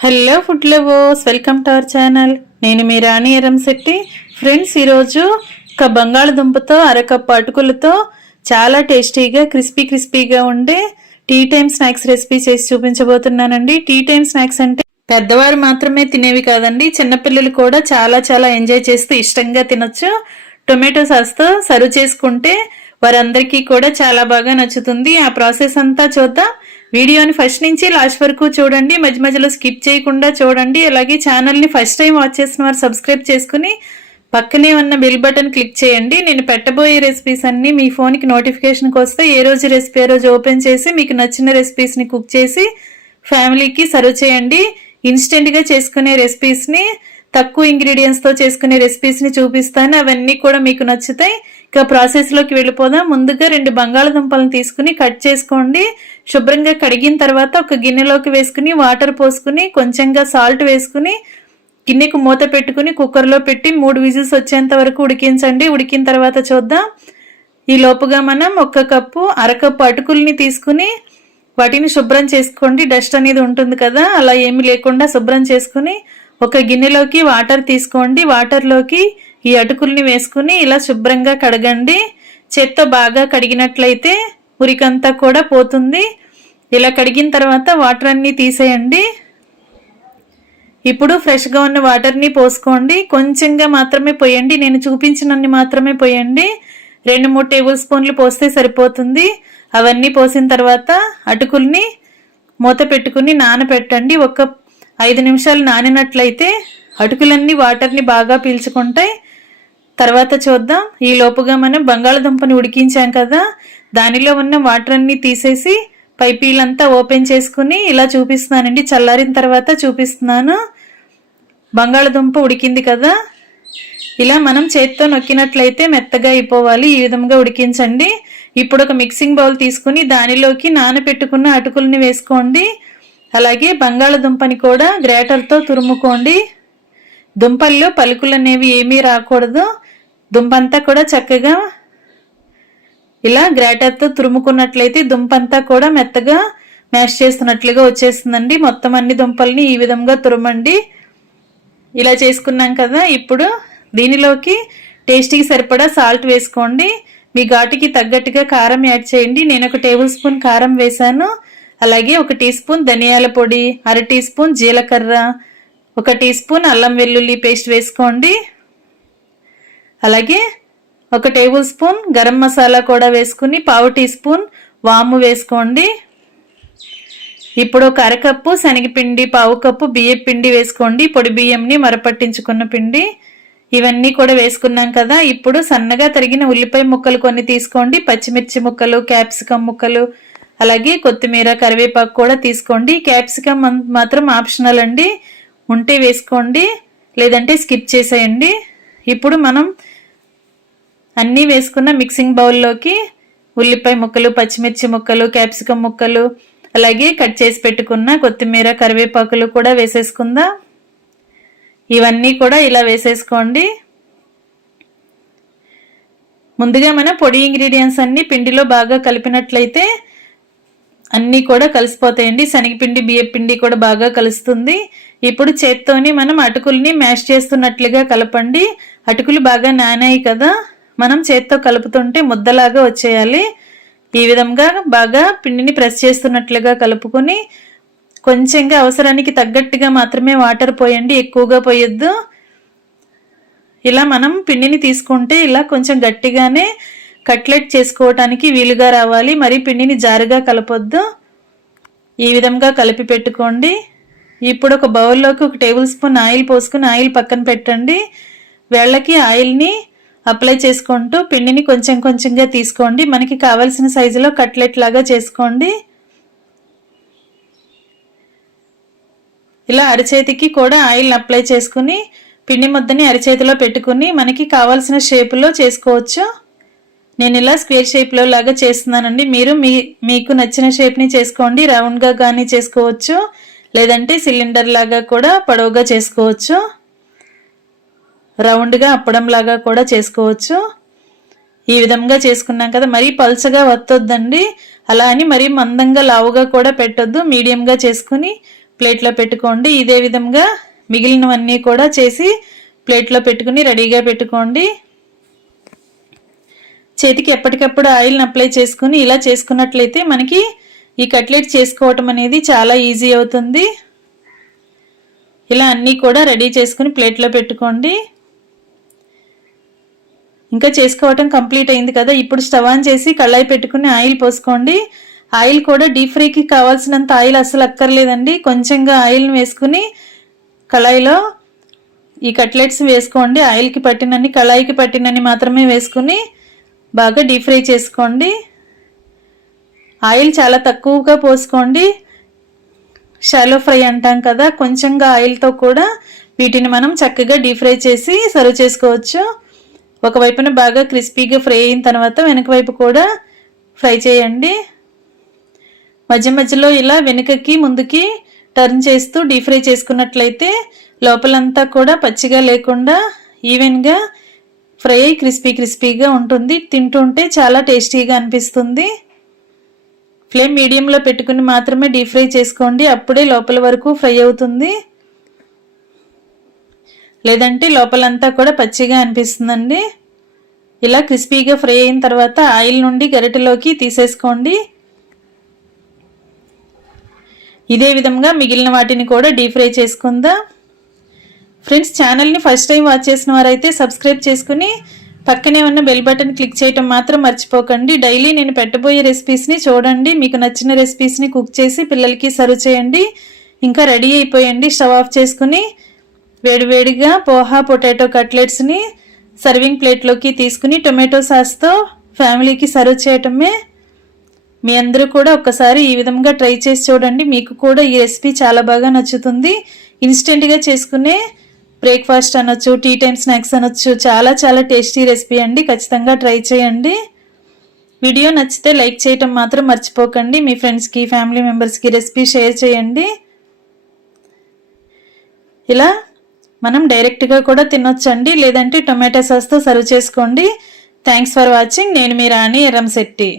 Hello food lovers, welcome to our channel. నేను మీ రాణి Eramsetti. Friends, ఈరోజు ఒక బంగాళదుంపతో అరకప్పు అటుకులతో చాలా టేస్టీగా క్రిస్పీగా ఉండే టీ టైమ్ స్నాక్స్ రెసిపీ చేసి చూపించబోతున్నానండి. టీ టైమ్ స్నాక్స్ అంటే పెద్దవారు మాత్రమే తినేవి కాదండి, చిన్నపిల్లలు కూడా చాలా ఎంజాయ్ చేస్తూ ఇష్టంగా తినొచ్చు. టొమాటో సాస్తో సర్వ్ చేసుకుంటే వారందరికీ కూడా చాలా బాగా నచ్చుతుంది. ఆ ప్రాసెస్ అంతా చూద్దాం. వీడియోని ఫస్ట్ నుంచి లాస్ట్ వరకు చూడండి, మధ్యలో స్కిప్ చేయకుండా చూడండి. అలాగే ఛానల్ని ఫస్ట్ టైం వాచ్ చేసిన వారు సబ్స్క్రైబ్ చేసుకుని పక్కనే ఉన్న బెల్ బటన్ క్లిక్ చేయండి. నేను పెట్టబోయే రెసిపీస్ అన్ని మీ ఫోన్కి నోటిఫికేషన్కి వస్తే ఏ రోజు రెసిపీ ఆ రోజు ఓపెన్ చేసి మీకు నచ్చిన రెసిపీస్ని కుక్ చేసి ఫ్యామిలీకి సర్వ్ చేయండి. ఇన్స్టెంట్గా చేసుకునే రెసిపీస్ని, తక్కువ ఇంగ్రీడియంట్స్తో చేసుకునే రెసిపీస్ని చూపిస్తాను. అవన్నీ కూడా మీకు నచ్చుతాయి. ఇక ప్రాసెస్లోకి వెళ్ళిపోదాం. ముందుగా 2 బంగాళదుంపలను తీసుకుని కట్ చేసుకోండి. శుభ్రంగా కడిగిన తర్వాత ఒక గిన్నెలోకి వేసుకుని వాటర్ పోసుకుని కొంచెంగా సాల్ట్ వేసుకుని గిన్నెకు మూత పెట్టుకుని కుక్కర్లో పెట్టి 3 విజిల్స్ వచ్చేంత వరకు ఉడికించండి. ఉడికిన తర్వాత చూద్దాం. ఈ లోపుగా మనం అరకప్పు అటుకుల్ని తీసుకుని వాటిని శుభ్రం చేసుకోండి. డస్ట్ అనేది ఉంటుంది కదా, అలా ఏమీ లేకుండా శుభ్రం చేసుకుని ఒక గిన్నెలోకి వాటర్ తీసుకోండి. వాటర్లోకి ఈ అటుకుల్ని వేసుకుని ఇలా శుభ్రంగా కడగండి. చేత్తో బాగా కడిగినట్లయితే ఉరికంతా కూడా పోతుంది. ఇలా కడిగిన తర్వాత వాటర్ అన్ని తీసేయండి. ఇప్పుడు ఫ్రెష్గా ఉన్న వాటర్ని పోసుకోండి. కొంచెంగా మాత్రమే పోయండి, నేను చూపించినన్ని మాత్రమే పోయండి. 2-3 టేబుల్ స్పూన్లు పోస్తే సరిపోతుంది. అవన్నీ పోసిన తర్వాత అటుకుల్ని మూత పెట్టుకుని నానబెట్టండి. ఒక 5 నిమిషాలు నానినట్లయితే అటుకులన్నీ వాటర్ని బాగా పీల్చుకుంటాయి. తర్వాత చూద్దాం. ఈ లోపుగా మనం బంగాళదుంపని ఉడికించాం కదా, దానిలో ఉన్న వాటర్ అన్ని తీసేసి పైపీలంతా ఓపెన్ చేసుకుని ఇలా చూపిస్తున్నానండి. చల్లారిన తర్వాత చూపిస్తున్నాను. బంగాళదుంప ఉడికింది కదా, ఇలా మనం చేత్తో నొక్కినట్లయితే మెత్తగా అయిపోవాలి. ఈ విధంగా ఉడికించండి. ఇప్పుడు ఒక మిక్సింగ్ బౌల్ తీసుకుని దానిలోకి నానబెట్టుకున్న అటుకుల్ని వేసుకోండి. అలాగే బంగాళదుంపని కూడా గ్రేటర్తో తురుముకోండి. దుంపల్లో పలుకులు అనేవి ఏమీ రాకూడదు. దుంపంతా కూడా చక్కగా ఇలా గ్రేటర్తో తురుముకున్నట్లయితే దుంపంతా కూడా మెత్తగా మ్యాష్ చేస్తున్నట్లుగా వచ్చేస్తుందండి. మొత్తం అన్ని దుంపల్ని ఈ విధంగా తురమండి. ఇలా చేసుకున్నాం కదా, ఇప్పుడు దీనిలోకి టేస్ట్కి సరిపడా సాల్ట్ వేసుకోండి. మీ ఘాటుకి తగ్గట్టుగా కారం యాడ్ చేయండి. నేను 1 టేబుల్ స్పూన్ కారం వేశాను. అలాగే 1 టీ స్పూన్ ధనియాల పొడి, 1/2 టీ స్పూన్ జీలకర్ర, 1 టీ స్పూన్ అల్లం వెల్లుల్లి పేస్ట్ వేసుకోండి. అలాగే 1 టేబుల్ స్పూన్ గరం మసాలా కూడా వేసుకుని 1/2 టీ స్పూన్ వాము వేసుకోండి. ఇప్పుడు 1 అరకప్పు శనగపిండి, 1/2 కప్పు బియ్యం పిండి వేసుకోండి. పొడి బియ్యంని మరపట్టించుకున్న పిండి. ఇవన్నీ కూడా వేసుకున్నాం కదా, ఇప్పుడు సన్నగా తరిగిన ఉల్లిపాయ ముక్కలు కొన్ని తీసుకోండి. పచ్చిమిర్చి ముక్కలు, క్యాప్సికం ముక్కలు, అలాగే కొత్తిమీర, కరివేపాకు కూడా తీసుకోండి. క్యాప్సికం మాత్రం ఆప్షనల్ అండి, ఉంటే వేసుకోండి, లేదంటే స్కిప్ చేసేయండి. ఇప్పుడు మనం అన్నీ వేసుకున్న మిక్సింగ్ బౌల్లోకి ఉల్లిపాయ ముక్కలు, పచ్చిమిర్చి ముక్కలు, క్యాప్సికం ముక్కలు, అలాగే కట్ చేసి పెట్టుకున్న కొత్తిమీర, కరివేపాకులు కూడా వేసేసుకుందాం. ఇవన్నీ కూడా ఇలా వేసేసుకోండి. ముందుగా మనం పొడి ఇంగ్రీడియంట్స్ అన్ని పిండిలో బాగా కలిపినట్లయితే అన్నీ కూడా కలిసిపోతాయండి. శనగపిండి, బియ్యం పిండి కూడా బాగా కలుస్తుంది. ఇప్పుడు చేత్తోని మనం అటుకుల్ని మ్యాష్ చేస్తున్నట్లుగా కలపండి. అటుకులు బాగా నానాయి కదా, మనం చేత్తో కలుపుతుంటే ముద్దలాగా వచ్చేయాలి. ఈ విధంగా బాగా పిండిని ప్రెస్ చేస్తున్నట్లుగా కలుపుకొని కొంచెంగా అవసరానికి తగ్గట్టుగా మాత్రమే వాటర్ పోయండి, ఎక్కువగా పోయొద్దు. ఇలా మనం పిండిని తీసుకుంటే ఇలా కొంచెం గట్టిగానే కట్లెట్ చేసుకోవటానికి వీలుగా రావాలి. మరి పిండిని జారుగా కలపొద్దు. ఈ విధంగా కలిపి పెట్టుకోండి. ఇప్పుడు ఒక బౌల్లోకి 1 టేబుల్ స్పూన్ ఆయిల్ పోసుకుని ఆయిల్ పక్కన పెట్టండి. వేళ్ళకి ఆయిల్ని అప్లై చేసుకుంటూ పిండిని కొంచెంగా తీసుకోండి. మనకి కావాల్సిన సైజులో కట్లెట్ లాగా చేసుకోండి. ఇలా అరచేతికి కూడా ఆయిల్ అప్లై చేసుకుని పిండి ముద్దని అరచేతిలో పెట్టుకుని మనకి కావాల్సిన షేపులో చేసుకోవచ్చు. నేను ఇలా స్క్వేర్ షేప్లో లాగా చేస్తున్నానండి. మీరు మీకు నచ్చిన షేప్ని చేసుకోండి. రౌండ్గా కానీ చేసుకోవచ్చు, లేదంటే సిలిండర్ లాగా కూడా పొడవుగా చేసుకోవచ్చు, రౌండ్గా అప్పడం లాగా కూడా చేసుకోవచ్చు. ఈ విధంగా చేసుకున్నాం కదా, మరీ పల్చగా వత్తొద్దండి. అలా అని మరీ మందంగా లావుగా కూడా పెట్టొద్దు. మీడియంగా చేసుకుని ప్లేట్లో పెట్టుకోండి. ఇదే విధంగా మిగిలినవన్నీ కూడా చేసి ప్లేట్లో పెట్టుకుని రెడీగా పెట్టుకోండి. చేతికి ఎప్పటికప్పుడు ఆయిల్ని అప్లై చేసుకుని ఇలా చేసుకున్నట్లయితే మనకి ఈ కట్లెట్ చేసుకోవటం అనేది చాలా ఈజీ అవుతుంది. ఇలా అన్నీ కూడా రెడీ చేసుకుని ప్లేట్లో పెట్టుకోండి. ఇంకా చేసుకోవటం కంప్లీట్ అయింది కదా. ఇప్పుడు స్టవ్ ఆన్ చేసి కళాయి పెట్టుకుని ఆయిల్ పోసుకోండి. ఆయిల్ కూడా డీప్ ఫ్రైకి కావాల్సినంత ఆయిల్ అస్సలు అక్కర్లేదండి. కొంచెంగా ఆయిల్ని వేసుకుని కళాయిలో ఈ కట్లెట్స్ వేసుకోండి. ఆయిల్కి పట్టినన్ని, కళాయికి పట్టినన్ని మాత్రమే వేసుకుని బాగా డీప్ ఫ్రై చేసుకోండి. ఆయిల్ చాలా తక్కువగా పోసుకోండి. షాలో ఫ్రై అంటాం కదా, కొంచెంగా ఆయిల్తో కూడా వీటిని మనం చక్కగా డీప్ ఫ్రై చేసి సర్వ్ చేసుకోవచ్చు. ఒకవైపున బాగా క్రిస్పీగా ఫ్రై అయిన తర్వాత వెనక వైపు కూడా ఫ్రై చేయండి. మధ్య మధ్యలో ఇలా వెనుకకి ముందుకి టర్న్ చేస్తూ డీప్ ఫ్రై చేసుకున్నట్లయితే లోపలంతా కూడా పచ్చిగా లేకుండా ఈవెన్గా ఫ్రై అయి క్రిస్పీగా ఉంటుంది. తింటుంటే చాలా టేస్టీగా అనిపిస్తుంది. ఫ్లేమ్ మీడియంలో పెట్టుకుని మాత్రమే డీప్ ఫ్రై చేసుకోండి. అప్పుడే లోపల వరకు ఫ్రై అవుతుంది. లేదంటే లోపలంతా కూడా పచ్చిగా అనిపిస్తుందండి. ఇలా క్రిస్పీగా ఫ్రై అయిన తర్వాత ఆయిల్ నుండి గరిటెలోకి తీసేసుకోండి. ఇదే విధంగా మిగిలిన వాటిని కూడా డీప్ ఫ్రై చేసుకుందాం. ఫ్రెండ్స్, ఛానల్ని ఫస్ట్ టైం వాచ్ చేసిన వారైతే సబ్స్క్రైబ్ చేసుకుని పక్కనే ఉన్న బెల్ బటన్ క్లిక్ చేయటం మాత్రం మర్చిపోకండి. డైలీ నేను పెట్టబోయే రెసిపీస్ని చూడండి. మీకు నచ్చిన రెసిపీస్ని కుక్ చేసి పిల్లలకి సర్వ్ చేయండి. ఇంకా రెడీ అయిపోయండి. స్టవ్ ఆఫ్ చేసుకుని వేడివేడిగా పోహా పొటాటో కట్లెట్స్ని సర్వింగ్ ప్లేట్లోకి తీసుకుని టొమాటో సాస్తో ఫ్యామిలీకి సర్వ్ చేయటమే. మీ అందరూ కూడా ఒక్కసారి ఈ విధంగా ట్రై చేసి చూడండి. మీకు కూడా ఈ రెసిపీ చాలా బాగా నచ్చుతుంది. ఇన్స్టెంట్గా చేసుకునే బ్రేక్ఫాస్ట్ అనొచ్చు, టీ టైం స్నాక్స్ అనొచ్చు. చాలా చాలా టేస్టీ రెసిపీ అండి. ఖచ్చితంగా ట్రై చేయండి. వీడియో నచ్చితే లైక్ చేయటం మాత్రం మర్చిపోకండి. మీ ఫ్రెండ్స్కి, ఫ్యామిలీ మెంబర్స్కి రెసిపీ షేర్ చేయండి. ఇలా మనం డైరెక్ట్గా కూడా తినొచ్చండి, లేదంటే టొమాటో సాస్తో సర్వ్ చేసుకోండి. Thanks for watching. నేను మీ రాణి ఎర్రంశెట్టి.